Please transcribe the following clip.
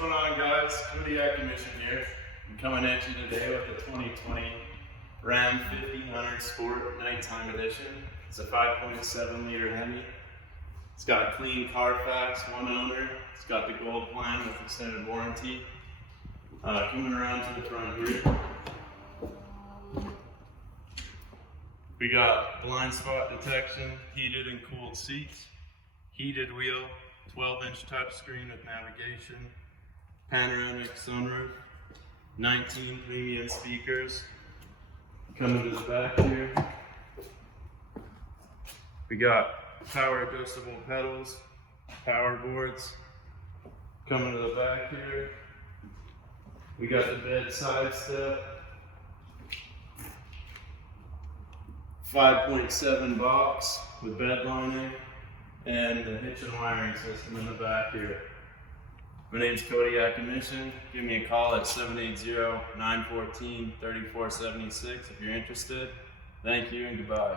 going on, guys? Cody Yakimishyn here. I'm coming at you today with the 2020 Ram 1500 Sport Nighttime Edition. It's a 5.7 liter Hemi. It's got a clean Carfax, one owner. It's got the Goldplan with extended warranty. Coming around to the front here, we got blind spot detection, heated and cooled seats, heated wheel, 12-inch touchscreen with navigation, panoramic sunroof, 19 premium speakers. Coming to the back here, we got power adjustable pedals, power boards. Coming to the back here, we got the bed side step, 5.7 box with Bedliner, and the Hitch and wiring system in the back here. My name's Cody Yakimishyn. Give me a call at 780-914-3476 if you're interested. Thank you and goodbye.